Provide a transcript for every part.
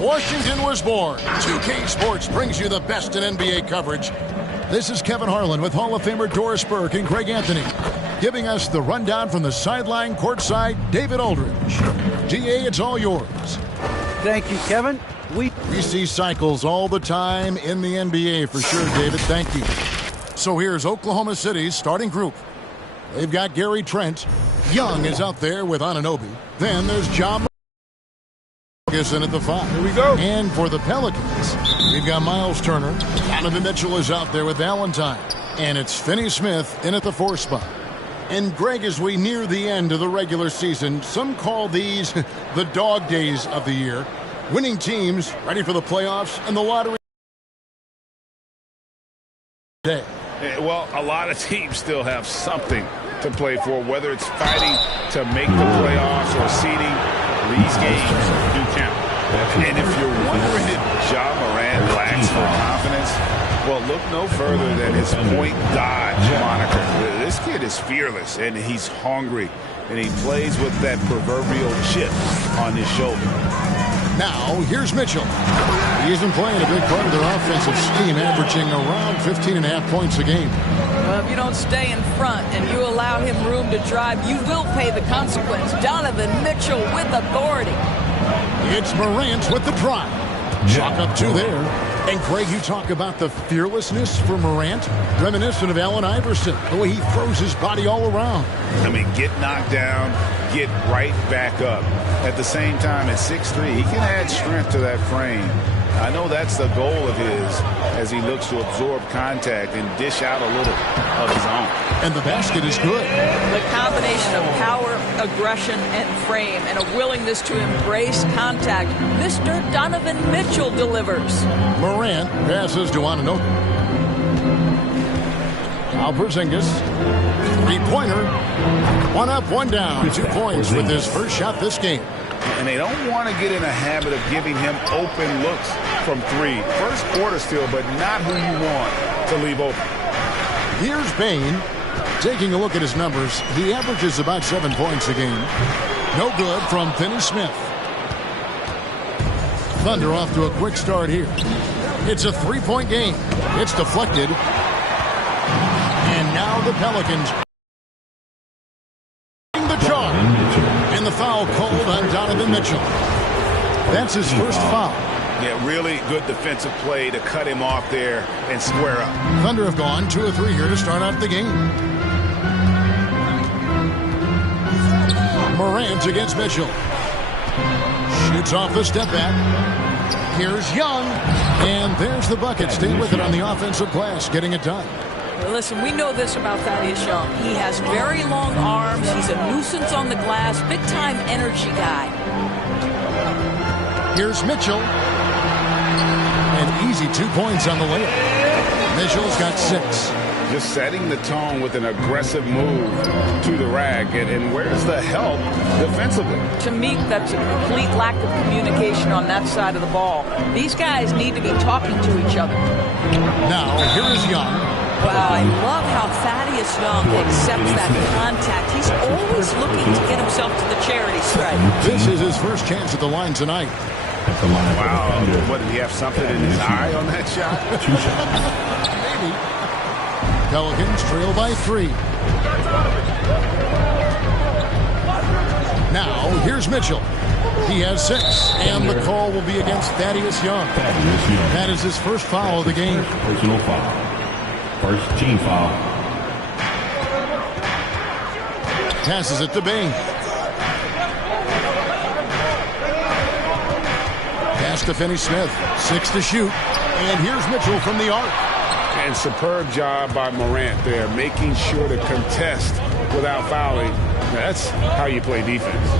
Washington was born. 2K Sports brings you the best in NBA coverage. This is Kevin Harlan with Hall of Famer Doris Burke and Craig Anthony, giving us the rundown from the sideline courtside, David Aldridge. DA, it's all yours. Thank you, Kevin. We see cycles all the time in the NBA for sure, David. Thank you. So here's Oklahoma City's starting group. They've got Gary Trent. Young is out there with Anunoby. Then there's John in at the 5. Here we go. And for the Pelicans, we've got Miles Turner. Donovan Mitchell is out there with Valentine. And it's Finney Smith in at the 4 spot. And Greg, as we near the end of the regular season, some call these the dog days of the year. Winning teams ready for the playoffs and the lottery day. Well, a lot of teams still have something to play for, whether it's fighting to make the playoffs or seeding. These games do count. And if you're wondering if Ja Morant lacks for confidence, well, look no further than his point dodge moniker. This kid is fearless, and he's hungry, and he plays with that proverbial chip on his shoulder. Now, here's Mitchell. He's been playing a big part of their offensive scheme, averaging around 15.5 points a game. Well, if you don't stay in front and you allow him room to drive, you will pay the consequence. Donovan Mitchell with authority. It's Morant with the drive. Chalk up 2 there. And Craig, you talk about the fearlessness for Morant, reminiscent of Allen Iverson, the way he throws his body all around. I mean, get knocked down, get right back up. At the same time, at 6'3", he can add strength to that frame. I know that's the goal of his as he looks to absorb contact and dish out a little of his own. And the basket is good. The combination of power, aggression, and frame, and a willingness to embrace contact. Mr. Donovan Mitchell delivers. Morant passes to Anunoby. Now Porzingis. 3-pointer. 1 up, 1 down. 2 points with his first shot this game. And they don't want to get in a habit of giving him open looks from 3. First quarter still, but not who you want to leave open. Here's Bane. Taking a look at his numbers, he averages about 7 points a game. No good from Finney Smith. Thunder off to a quick start here. It's a 3-point game. It's deflected. And now the Pelicans. The charge. And the foul called on Donovan Mitchell. That's his first foul. Yeah, really good defensive play to cut him off there and square up. Thunder have gone 2 of 3 here to start out the game. Morant against Mitchell. Shoots off the step back. Here's Young. And there's the bucket. Stay with it on the offensive glass, getting it done. Well, listen, we know this about Thaddeus Young. He has very long arms. He's a nuisance on the glass. Big-time energy guy. Here's Mitchell. An easy 2 points on the layup. Mitchell's got 6. Just setting the tone with an aggressive move to the rack. And where's the help defensively? To me, that's a complete lack of communication on that side of the ball. These guys need to be talking to each other. Now, here is Young. Wow, I love how Thaddeus Young accepts that contact. He's always looking to get himself to the charity stripe. This is his first chance at the line tonight. Wow, what, did he have something in his eye on that shot? 2 shots. Maybe. Pelicans trail by 3. Now, here's Mitchell. He has 6, and the call will be against Thaddeus Young. That is his first foul of the game. Personal foul. First team foul. Passes it to Bane. Pass to Finney Smith. 6 to shoot. And here's Mitchell from the arc. And superb job by Morant there, making sure to contest without fouling. That's how you play defense.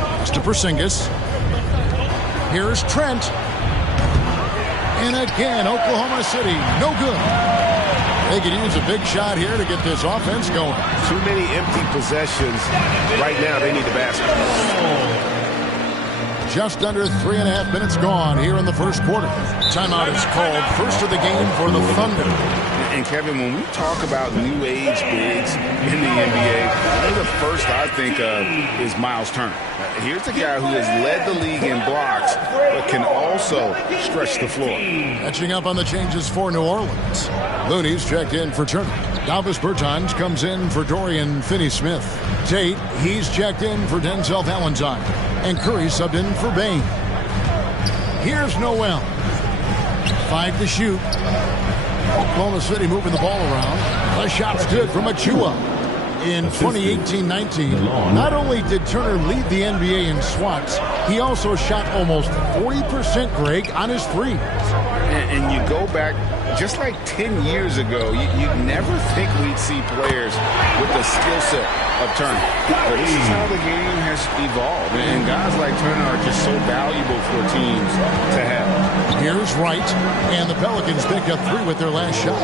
Pass to Porzingis. Here's Trent. And again, Oklahoma City, no good. They could use a big shot here to get this offense going. Too many empty possessions. Right now, they need the basket. Just under 3.5 minutes gone here in the first quarter. Timeout is called, first of the game for the Thunder. And Kevin, when we talk about new age bigs in the NBA, one of the first I think of is Miles Turner. Here's a guy who has led the league in blocks, but can also stretch the floor. Catching up on the changes for New Orleans. Looney's checked in for Turner. Davis Bertans comes in for Dorian Finney-Smith. Tate, he's checked in for Denzel Valentine. And Curry subbed in for Bain. Here's Noel. 5 to shoot. Oklahoma City moving the ball around. The shot's good from Achua. In 2018-19, not only did Turner lead the NBA in swats, he also shot almost 40%, Greg, on his threes. And you go back just like 10 years ago, you'd never think we'd see players with the skill set of Turner. But this is how the game has evolved. And guys like Turner are just so valuable for teams to have. Here's Wright, and the Pelicans pick up 3 with their last shot.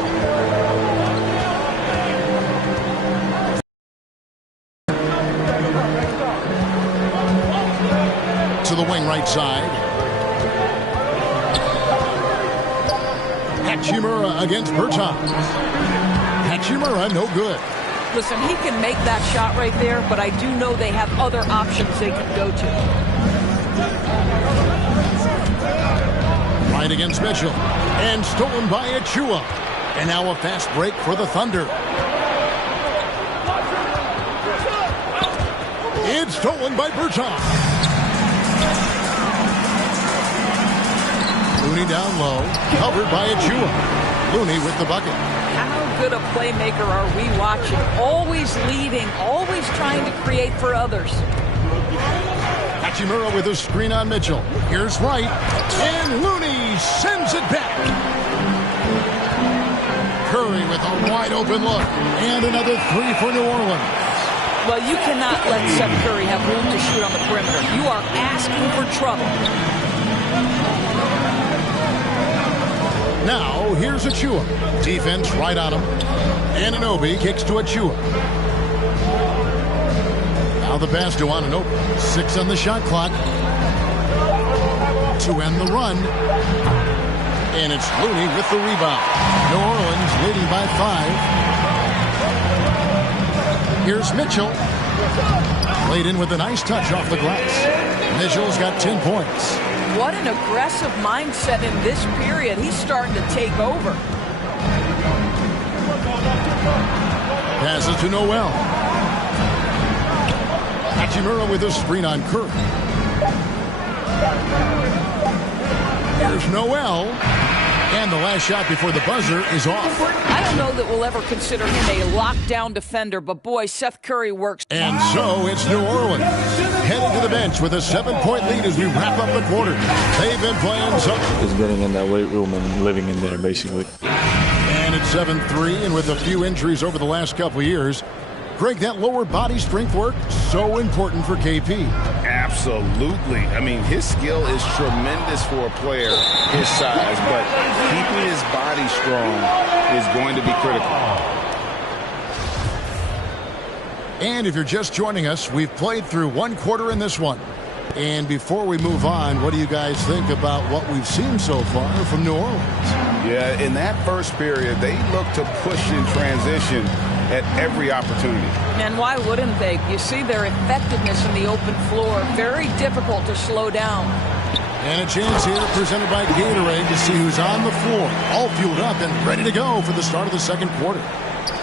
To the wing right side. Hachimura against Bertans. Hachimura, no good. Listen, he can make that shot right there, but I do know they have other options they can go to. Right against Mitchell. And stolen by Achua. And now a fast break for the Thunder. It's stolen by Bertans. Looney down low, covered by Achua. Looney with the bucket. How good a playmaker are we watching? Always leading, always trying to create for others. Hachimura with a screen on Mitchell. Here's Wright, and Looney sends it back. Curry with a wide open look, and another 3 for New Orleans. Well, you cannot let Seth Curry have room to shoot on the perimeter. You are asking for trouble. Now, here's Achua. Defense right on him. Anunoby kicks to Achua. Now the pass to Anunoby. 6 on the shot clock. To end the run. And it's Looney with the rebound. New Orleans leading by 5. Here's Mitchell. Played in with a nice touch off the glass. Mitchell's got 10 points. What an aggressive mindset in this period. He's starting to take over. Passes to Noel. Hachimura with a screen on Curry. Here's Noel. And the last shot before the buzzer is off. I don't know that we'll ever consider him a lockdown defender, but boy, Seth Curry works. And so it's New Orleans heading to the bench with a 7-point lead as we wrap up the quarter. They've been playing so. Just getting in that weight room and living in there, basically. And it's 7-3, and with a few injuries over the last couple of years, Greg, that lower body strength work, so important for KP. Absolutely. I mean, his skill is tremendous for a player his size, but keeping his body strong is going to be critical. And if you're just joining us, we've played through 1 quarter in this one. And before we move on, what do you guys think about what we've seen so far from New Orleans? Yeah, in that first period, they looked to push in transition at every opportunity. And why wouldn't they? You see their effectiveness in the open floor. Very difficult to slow down. And a chance here presented by Gatorade to see who's on the floor. All fueled up and ready to go for the start of the second quarter.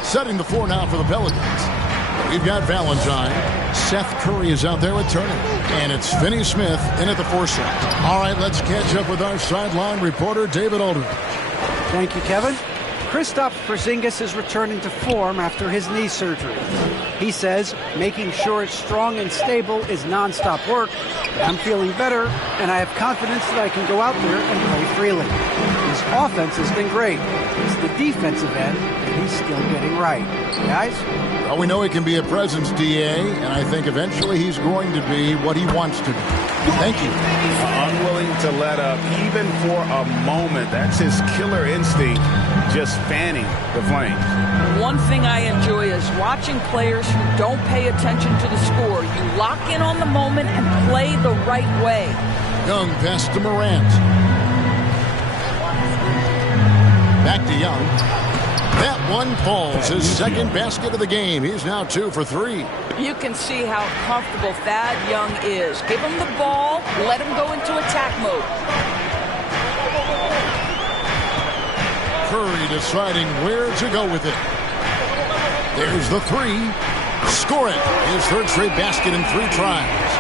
Setting the floor now for the Pelicans. We've got Valentine. Seth Curry is out there with Turner. And it's Finney-Smith in at the 4 slot. All right, let's catch up with our sideline reporter, David Aldridge. Thank you, Kevin. Kristaps Porzingis is returning to form after his knee surgery. He says making sure it's strong and stable is nonstop work. I'm feeling better, and I have confidence that I can go out there and play freely. His offense has been great. It's the defensive end that he's still getting right. Guys? Well, we know he can be a presence, DA, and I think eventually he's going to be what he wants to be. Thank you. Unwilling to let up, even for a moment. That's his killer instinct, just fanning the flames. One thing I enjoy is watching players who don't pay attention to the score. You lock in on the moment and play the right way. Young pass to Morant. Back to Young. That one falls. His second basket of the game. He's now 2 for 3. You can see how comfortable Thad Young is. Give him the ball. Let him go into attack mode. Curry deciding where to go with it. There's the 3. Score it. His third straight basket in 3 tries.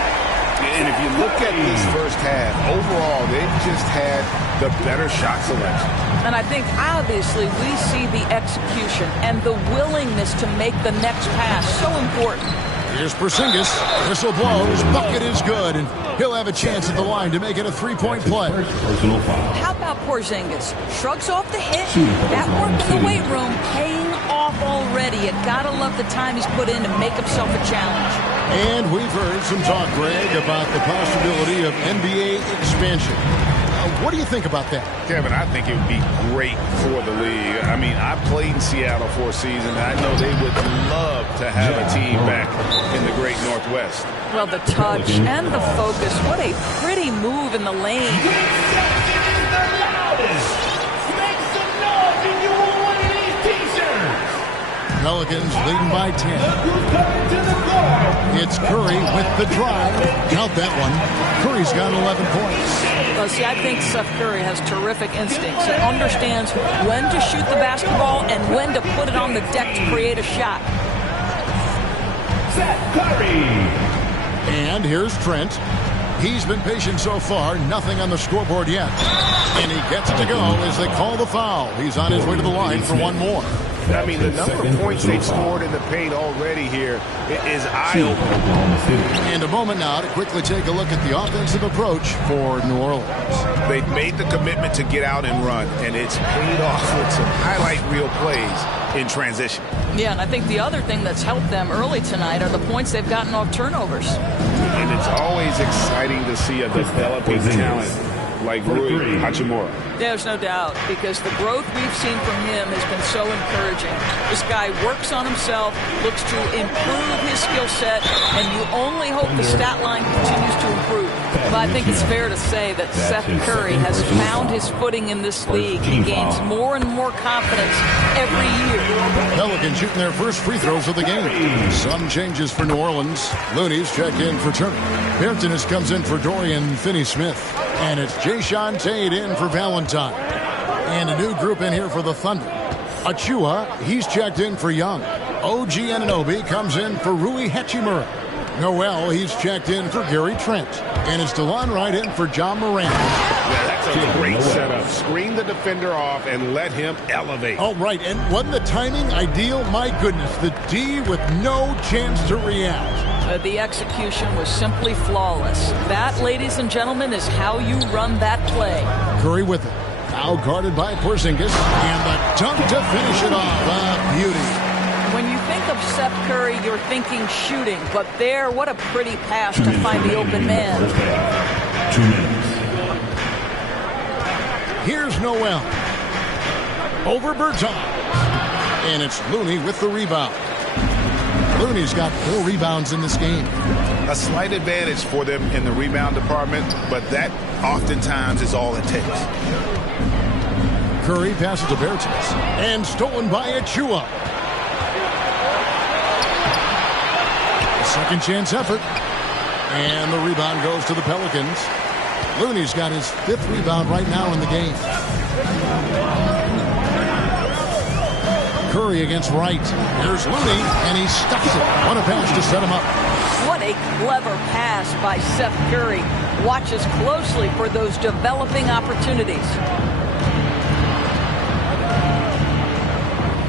And if you look at this first half, overall, they've just had the better shot selection. And I think, obviously, we see the execution and the willingness to make the next pass so important. Here's Porzingis. Whistle blows. Bucket is good. And he'll have a chance at the line to make it a 3-point play. How about Porzingis? Shrugs off the hit. That work in the weight room paying off already. You gotta love the time he's put in to make himself a challenge. And we've heard some talk, Greg, about the possibility of NBA expansion. What do you think about that? Kevin, I think it would be great for the league. I mean, I played in Seattle for a season, and I know they would love to have a team back in the great Northwest. Well, the touch and the focus. What a pretty move in the lane. Pelicans leading by 10. It's Curry with the drive. Count that one. Curry's got 11 points. Well, see, I think Seth Curry has terrific instincts. He understands when to shoot the basketball and when to put it on the deck to create a shot. Seth Curry. And here's Trent. He's been patient so far. Nothing on the scoreboard yet. And he gets it to go as they call the foul. He's on his way to the line for one more. I mean, the number of points they've scored in the paint already here is eye-opening. And a moment now to quickly take a look at the offensive approach for New Orleans. They've made the commitment to get out and run, and it's paid off with some highlight reel plays in transition. Yeah, and I think the other thing that's helped them early tonight are the points they've gotten off turnovers. And it's always exciting to see a developing talent like Rui Hachimura. There's no doubt, because the growth we've seen from him has been so encouraging. This guy works on himself, looks to improve his skill set, and you only hope the stat line continues to improve. But I think it's fair to say that Seth Curry has found his footing in this league. He gains more and more confidence every year. Pelicans shooting their first free throws of the game. Some changes for New Orleans. Looney's checked in for Turner. Bertonis comes in for Dorian Finney-Smith. And it's Jayshawn Tate in for Valentine. And a new group in here for the Thunder. Achua, he's checked in for Young. OG Anunoby comes in for Rui Hachimura. Noel, he's checked in for Gary Trent. And it's DeLon Wright in for John Moran. Yeah, that's a great setup. Screen the defender off and let him elevate. All right, and wasn't the timing ideal? My goodness, the D with no chance to react. The execution was simply flawless. That, ladies and gentlemen, is how you run that play. Curry with it. Now guarded by Porzingis. And the dunk to finish it off. A beauty. When you think of Seth Curry, you're thinking shooting. But there, what a pretty pass to find the open man. 2 minutes. Here's Noel. Over Bertans. And it's Looney with the rebound. Looney's got 4 rebounds in this game. A slight advantage for them in the rebound department, but that oftentimes is all it takes. Curry passes to Bertans. And stolen by Achua. Second chance effort. And the rebound goes to the Pelicans. Looney's got his 5th rebound right now in the game. Curry against Wright. Here's Looney, and he stuffs it. What a pass to set him up. What a clever pass by Seth Curry. Watches closely for those developing opportunities.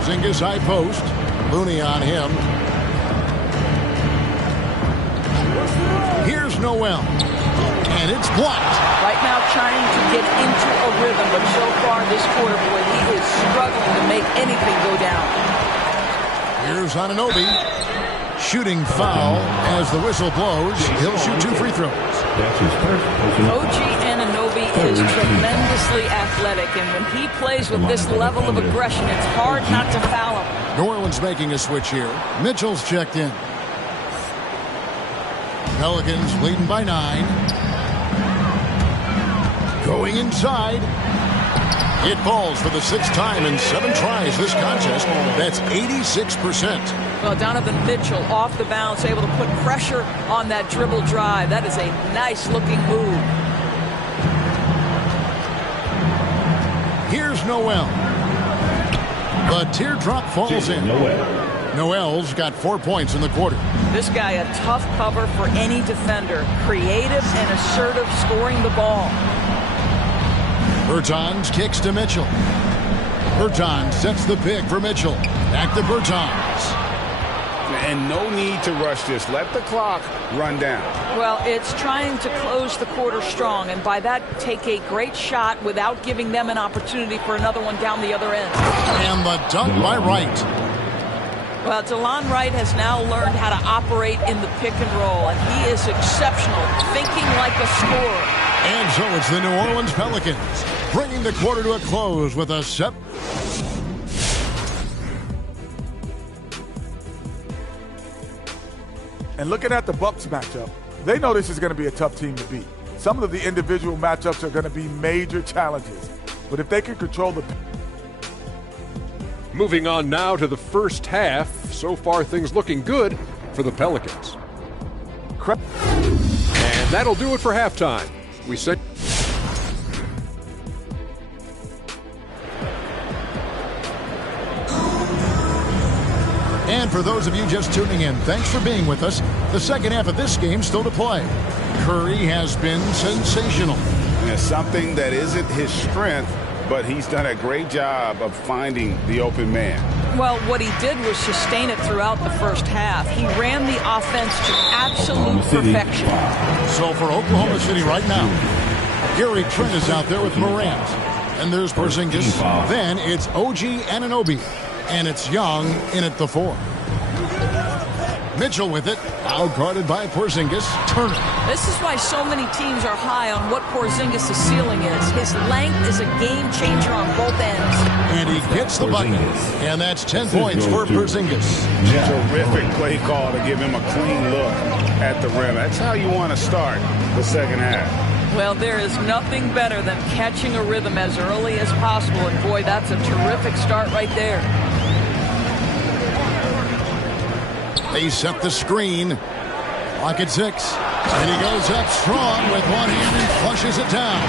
Porzingis high post. Looney on him. Here's Noel. And it's blocked. Right now trying to get into a rhythm, but so far this quarter, boy, he is struggling to make anything go down. Here's Anunoby. Shooting foul as the whistle blows. He'll shoot 2 free throws. That's his first. OG Anunoby is tremendously athletic, and when he plays with this level of aggression, it's hard not to foul him. New Orleans making a switch here. Mitchell's checked in. Pelicans leading by 9. Going inside. It falls for the 6th time in 7 tries this contest. That's 86%. Well, Donovan Mitchell off the bounce, able to put pressure on that dribble drive. That is a nice-looking move. Here's Noel. The teardrop falls in. Noel's got 4 points in the quarter. This guy, a tough cover for any defender. Creative and assertive, scoring the ball. Bertans kicks to Mitchell. Bertans sets the pick for Mitchell. Back to Bertans. And no need to rush this. Let the clock run down. Well, it's trying to close the quarter strong, and by that, take a great shot without giving them an opportunity for another one down the other end. And the dunk by Wright. Well, DeLon Wright has now learned how to operate in the pick and roll, and he is exceptional, thinking like a scorer. And so it's the New Orleans Pelicans, bringing the quarter to a close with a set. And looking at the Bucks matchup, they know this is going to be a tough team to beat. Some of the individual matchups are going to be major challenges. But if they can control the... Moving on now to the first half. So far, things looking good for the Pelicans. And that'll do it for halftime. We said... And for those of you just tuning in, thanks for being with us. The second half of this game still to play. Curry has been sensational. And it's something that isn't his strength, but he's done a great job of finding the open man. Well, what he did was sustain it throughout the first half. He ran the offense to absolute perfection. So for Oklahoma City right now, Gary Trent is out there with Morant. And there's Porzingis. Then it's OG Anunoby. And it's Young in at the 4. Mitchell with it, out guarded by Porzingis. Turner. This is why so many teams are high on what Porzingis' ceiling is. His length is a game changer on both ends. And he gets the bucket. And that's 10 points for Porzingis. Terrific play call to give him a clean look at the rim. That's how you want to start the second half. Well, there is nothing better than catching a rhythm as early as possible. And boy, that's a terrific start right there. They set the screen. Clock at 6. And he goes up strong with one hand and flushes it down.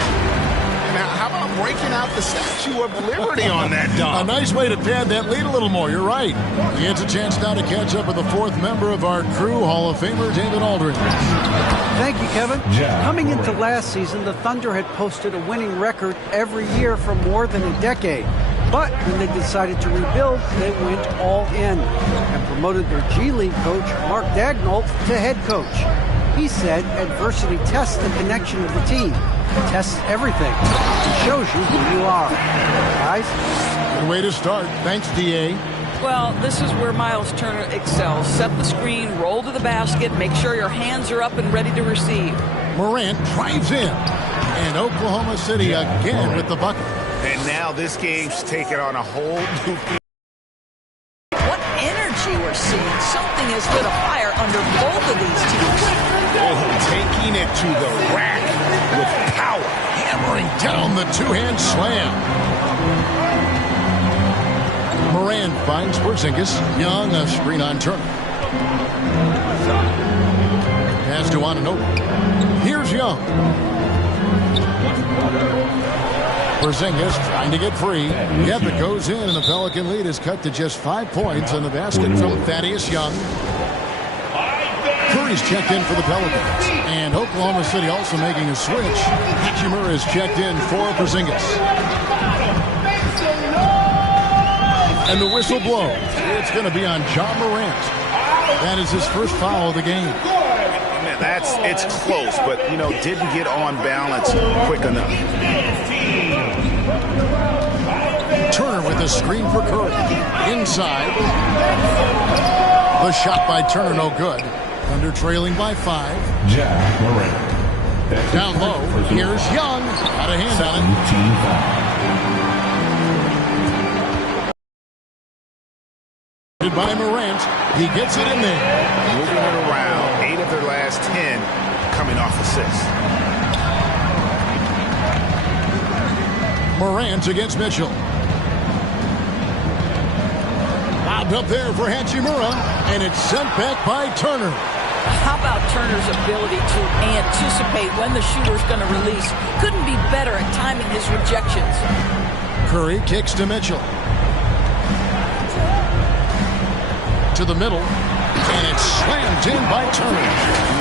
Now, how about breaking out the Statue of Liberty on that dunk? A nice way to pad that lead a little more. You're right. He gets a chance now to catch up with the 4th member of our crew, Hall of Famer David Aldridge. Thank you, Kevin. Coming into last season, the Thunder had posted a winning record every year for more than a decade. But when they decided to rebuild, they went all in and promoted their G League coach, Mark Daigneault, to head coach. He said adversity tests the connection of the team, tests everything. It shows you who you are. Guys? Good way to start. Thanks, D.A. Well, this is where Miles Turner excels. Set the screen, roll to the basket, make sure your hands are up and ready to receive. Morant drives in. And Oklahoma City again with the bucket. And now this game's taken on a whole new field. What energy we're seeing. Something has lit a fire under both of these teams. Oh, taking it to the rack with power. Hammering down the two-hand slam. Morant finds Porzingis. Young, a screen on Turner. Pass to Anunoby. Here's Young. Porzingis trying to get free. Yep, it goes in, and the Pelican lead is cut to just 5 points on the basket from Thaddeus Young. Curry's checked in for the Pelicans. And Oklahoma City also making a switch. Hachimura is checked in for Porzingis. And the whistle blows. It's going to be on John Morant. That is his first foul of the game. It's close, but, didn't get on balance quick enough. Turner with a screen for Curry. Inside. The shot by Turner, no good. Thunder trailing by 5. Jack Morant. Down low. Here's Young. Got a hand on it. By Morant. He gets it in there. Moving it around. 8 of their last 10 coming off assists. Morant against Mitchell. Lobbed up there for Hachimura, and it's sent back by Turner. How about Turner's ability to anticipate when the shooter's going to release? Couldn't be better at timing his rejections. Curry kicks to Mitchell. To the middle, and it's slammed in by Turner.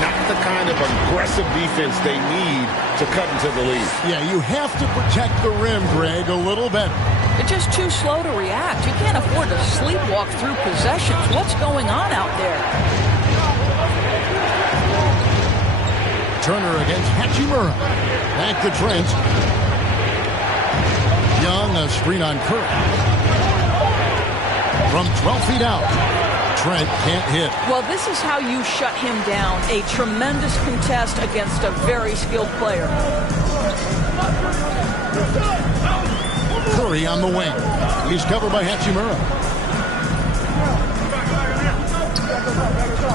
Not the kind of aggressive defense they need to cut into the lead. Yeah, you have to protect the rim, Greg, a little better. They're just too slow to react. You can't afford to sleepwalk through possessions. What's going on out there? Turner against Hachimura. Back to Trent. Young, a screen on Curry. From 12 feet out. Trent can't hit. Well, this is how you shut him down. A tremendous contest against a very skilled player. Curry on the wing. He's covered by Hachimura.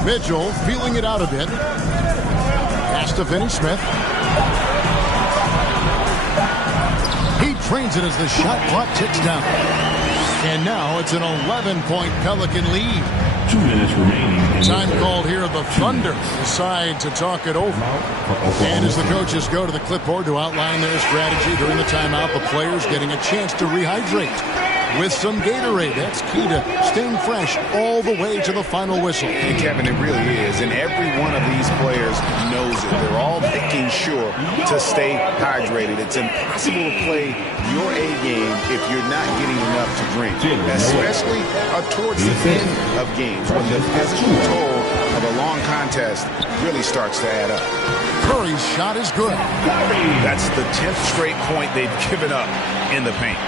Mitchell feeling it out a bit. Pass to Finney-Smith. He trains it as the shot clock ticks down. And now it's an 11-point Pelican lead. 2 minutes remaining. Time called here. The Thunder decide to talk it over. And as the coaches go to the clipboard to outline their strategy during the timeout, the players getting a chance to rehydrate with some Gatorade. That's key to staying fresh all the way to the final whistle. And Kevin, it really is. And every one of these players knows it. They're all making sure to stay hydrated. It's impossible to play your A game if you're not getting enough to drink, especially towards the end of games when the physical toll of a long contest really starts to add up. Curry's shot is good. That's the 10th straight point they've given up in the paint.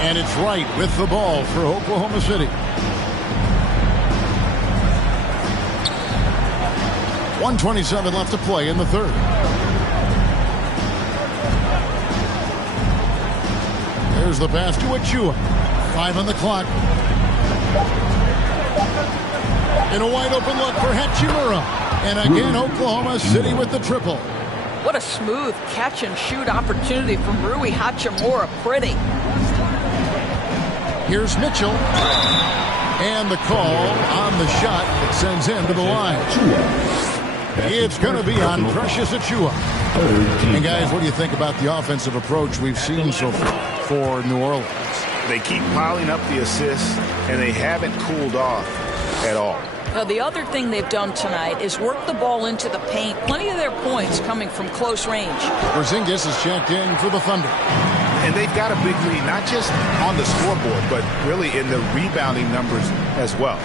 And it's Wright with the ball for Oklahoma City. 1:27 left to play in the third. There's the pass to Achua. 5 on the clock. And a wide open look for Hachimura. And again, Oklahoma City with the triple. What a smooth catch and shoot opportunity from Rui Hachimura. Pretty. Here's Mitchell. And the call on the shot that sends him to the line. It's going to be on Precious Achua. And guys, what do you think about the offensive approach we've seen so far for New Orleans? They keep piling up the assists, and they haven't cooled off at all. Now, the other thing they've done tonight is work the ball into the paint. Plenty of their points coming from close range. Porzingis is checked in for the Thunder. And they've got a big lead, not just on the scoreboard, but really in the rebounding numbers as well.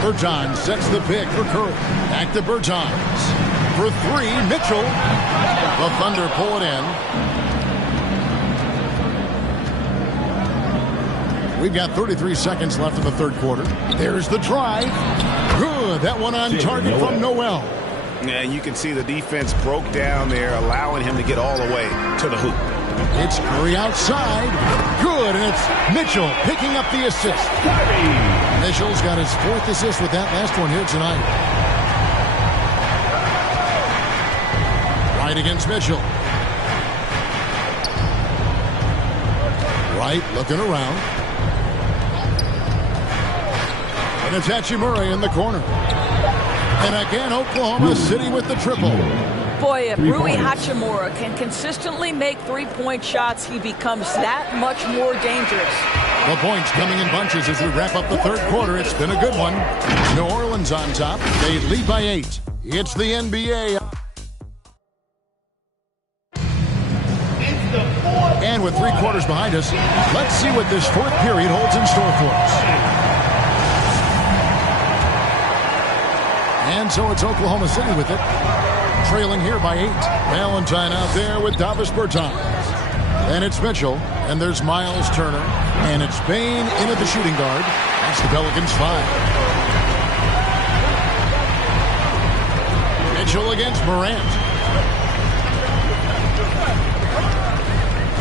Bertans sets the pick for Curry. Back to Bertans. For 3, Mitchell. The Thunder pull it in. We've got 33 seconds left in the third quarter. There's the drive. Good. That one on target from Noel. Yeah, you can see the defense broke down there, allowing him to get all the way to the hoop. It's Curry outside. Good, and it's Mitchell picking up the assist. Mitchell's got his 4th assist with that last one here tonight. Wright against Mitchell. Wright looking around. And it's Hachimura in the corner. And again, Oklahoma City with the triple. Boy, if Rui Hachimura can consistently make three-point shots, he becomes that much more dangerous. The points coming in bunches as we wrap up the third quarter. It's been a good one. New Orleans on top. They lead by 8. It's the NBA. And with 3 quarters behind us, let's see what this fourth period holds in store for us. And so it's Oklahoma City with it. Trailing here by 8. Valentine out there with Davis Bertans. And it's Mitchell. And there's Miles Turner. And it's Bain in at the shooting guard. That's the Pelicans 5. Mitchell against Morant.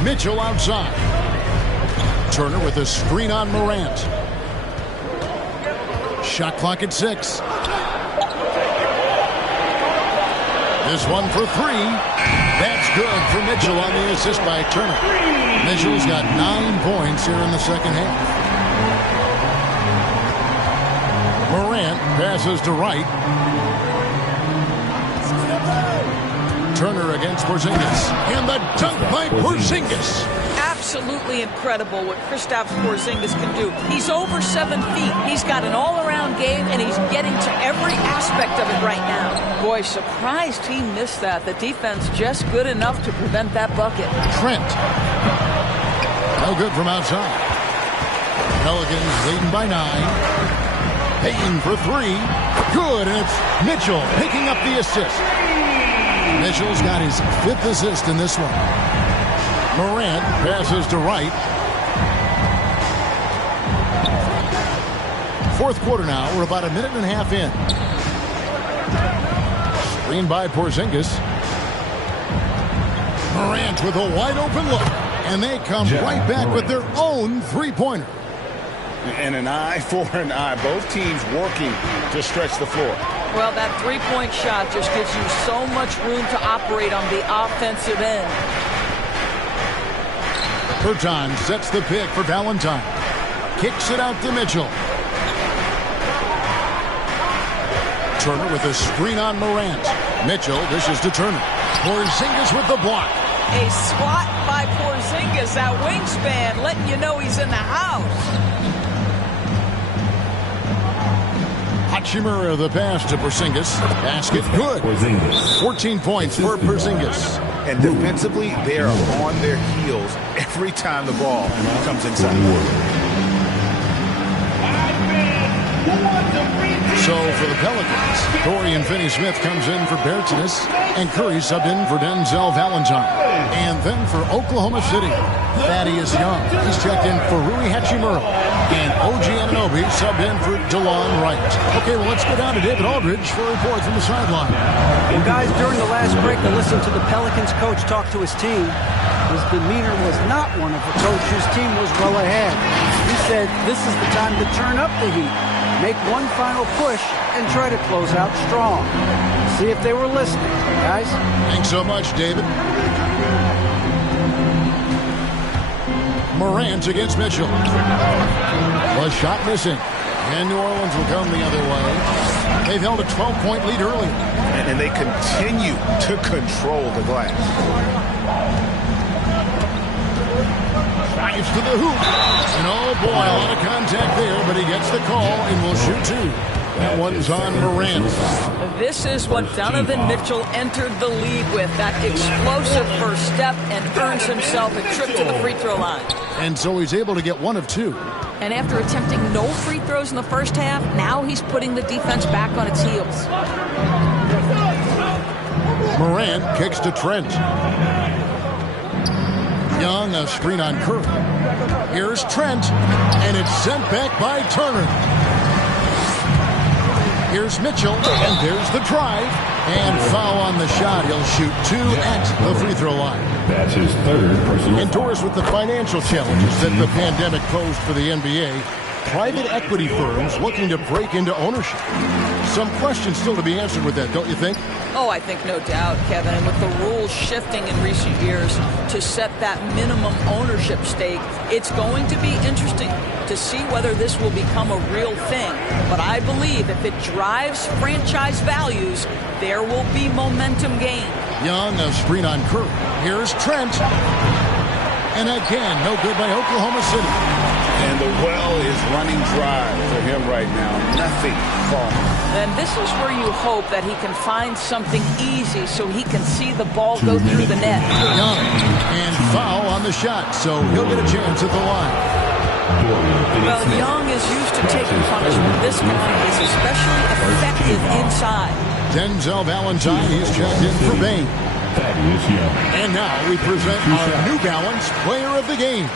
Mitchell outside. Turner with a screen on Morant. Shot clock at 6. This one for 3. That's good for Mitchell on the assist by Turner. Mitchell's got 9 points here in the second half. Morant passes to Wright. Turner against Porzingis. And the dunk by Porzingis. Absolutely incredible what Kristaps Porzingis can do. He's over 7 feet. He's got an all-around game, and he's getting to every aspect of it right now. Boy, surprised he missed that. The defense just good enough to prevent that bucket. Trent. No good from outside. Pelicans leading by 9. Payton for 3. Good, and it's Mitchell picking up the assist. Mitchell's got his 5th assist in this one. Morant passes to Wright. Fourth quarter now. We're about a minute and a half in. Screen by Porzingis. Morant with a wide open look. And they come right back with their own three-pointer. And an eye for an eye. Both teams working to stretch the floor. Well, that three-point shot just gives you so much room to operate on the offensive end. Berton sets the pick for Valentine. Kicks it out to Mitchell. Turner with a screen on Morant. Mitchell dishes to Turner. Porzingis with the block. A swat by Porzingis, that wingspan, letting you know he's in the house. Hachimura the pass to Porzingis. Basket good. 14 points for Porzingis. And defensively, they are on their heels every time the ball comes inside. So for the Pelicans, Dorian Finney-Smith comes in for Bertans, and Curry subbed in for Denzel Valentine. And then for Oklahoma City, Thaddeus Young. He's checked in for Rui Hachimura. And OG Anunoby subbed in for DeLon Wright. Okay, well, let's go down to David Aldridge for a report from the sideline. Well, guys, during the last break, I listened to the Pelicans coach talk to his team. His demeanor was not one of a coach whose team was well ahead. He said, this is the time to turn up the heat, make one final push, and try to close out strong. See if they were listening, guys. Thanks so much, David. Morant against Mitchell. Was shot missing. And New Orleans will come the other way. They've held a 12-point lead early. And they continue to control the glass. Drives to the hoop. And oh boy, a lot of contact there, but he gets the call and will shoot 2. That one's on Morant. This is what Donovan Mitchell entered the league with, that explosive first step, and earns himself a trip to the free throw line. And so he's able to get 1 of 2. And after attempting no free throws in the first half, now he's putting the defense back on its heels. Morant kicks to Trent. Young, a screen on Curry. Here's Trent, and it's sent back by Turner. Here's Mitchell, and there's the drive. And foul on the shot. He'll shoot 2 at the free throw line. That's his 3rd personal. Indoors with the financial challenges that the pandemic posed for the NBA, private equity firms looking to break into ownership. Some questions still to be answered with that, don't you think? Oh, I think no doubt, Kevin. And with the rules shifting in recent years to set that minimum ownership stake, it's going to be interesting to see whether this will become a real thing. But I believe if it drives franchise values, there will be momentum gained. Young, a screen on Curry. Here's Trent. And again, no good by Oklahoma City. And the well is running dry for him right now. Nothing falling. And this is where you hope that he can find something easy so he can see the ball go through the net. Young, and foul on the shot, so he'll get a chance at the line. Well, Young is used to taking punishment. This guy is especially effective inside. Denzel Valentine, he's checked in for Bain. And now we present our New Balance Player of the Game,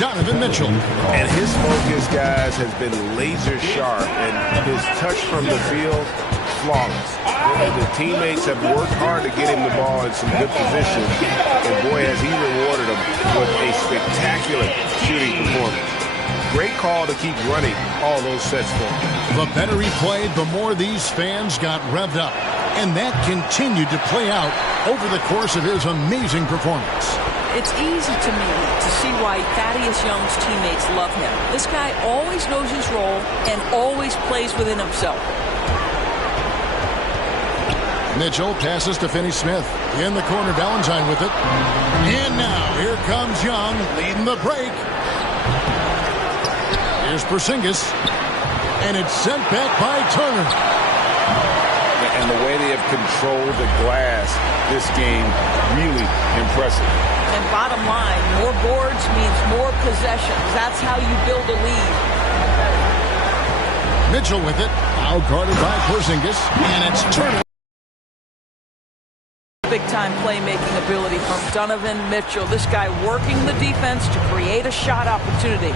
Donovan Mitchell. And his focus, guys, has been laser sharp, and his touch from the field, flawless. And the teammates have worked hard to get him the ball in some good position. And boy, has he rewarded them with a spectacular shooting performance. Great call to keep running all those sets for him. The better he played, the more these fans got revved up. And that continued to play out over the course of his amazing performance. It's easy to me to see why Thaddeus Young's teammates love him. This guy always knows his role and always plays within himself. Mitchell passes to Finney-Smith. In the corner, Valentine with it. And now, here comes Young, leading the break. Here's Porzingis. And it's sent back by Turner. And the way they have controlled the glass this game, really impressive. And bottom line, more boards means more possessions. That's how you build a lead. Mitchell with it. Out-guarded by Porzingis. And it's Turner. Big-time playmaking ability from Donovan Mitchell. This guy working the defense to create a shot opportunity.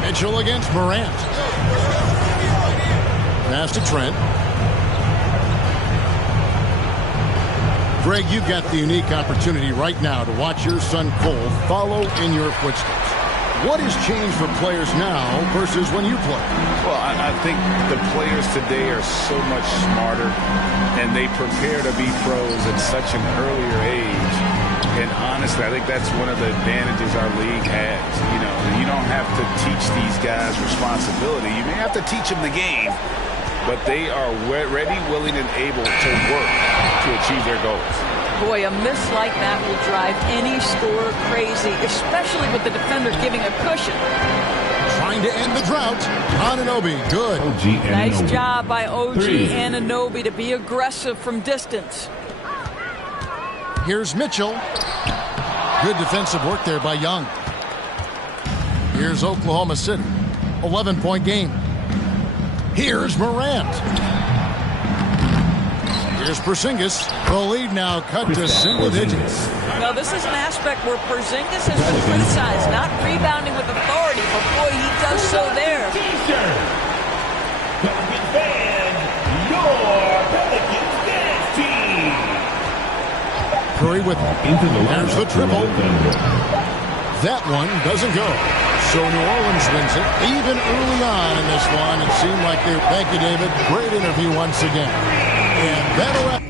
Mitchell against Morant. Pass to Trent. Greg, you've got the unique opportunity right now to watch your son Cole follow in your footsteps. What has changed for players now versus when you played? Well, I think the players today are so much smarter, and they prepare to be pros at such an earlier age. And honestly, I think that's one of the advantages our league has. You know, you don't have to teach these guys responsibility. You may have to teach them the game, but they are ready, willing, and able to work to achieve their goals. Boy, a miss like that will drive any scorer crazy, especially with the defender giving a cushion. Trying to end the drought. Anunoby, good. Nice job by OG Anunoby to be aggressive from distance. Here's Mitchell. Good defensive work there by Young. Here's Oklahoma City. 11-point game. Here's Morant. Here's Porzingis. The lead now cut to single digits. Now, this is an aspect where Porzingis has been criticized, not rebounding with authority, but boy, he does so there. Pelicans fans, your Pelicans dance team. Curry with there's the triple. That one doesn't go. So New Orleans wins it. Even early on in this one, it seemed like they... Thank you, David. Great interview once again. And that'll...